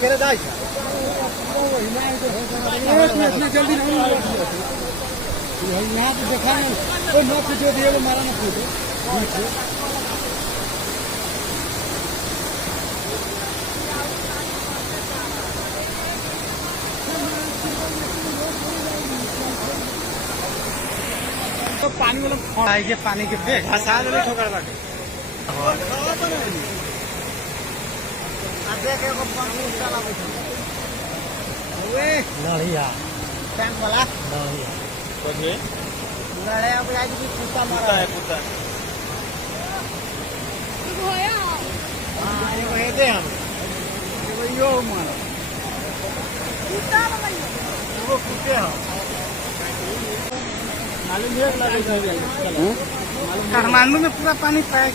केले जाए जल्दी नहीं यहाँ पे देखा नहीं कोई न पूछो दिए मारा ना पूछो तो पानी वाला आएगी पानी के पे घसा दे ठोकर बाटे देखे को पानी चला बैठो ओए लड़िया टैंक वाला लड़िया कोई लड़े अब आज भी कुत्ता मारा है कुत्ता वो है हां ये है दे हम ये यो मारा कुत्ता भाई वो कुत्ते हो मालूम है लगे काठमांडू में पूरा पानी पैक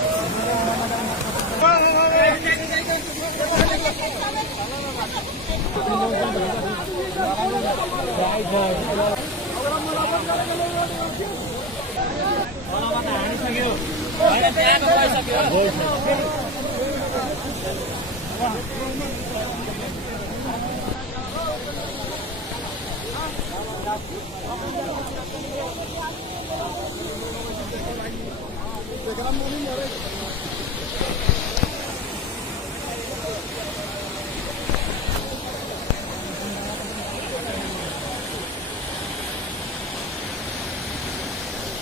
Gracias.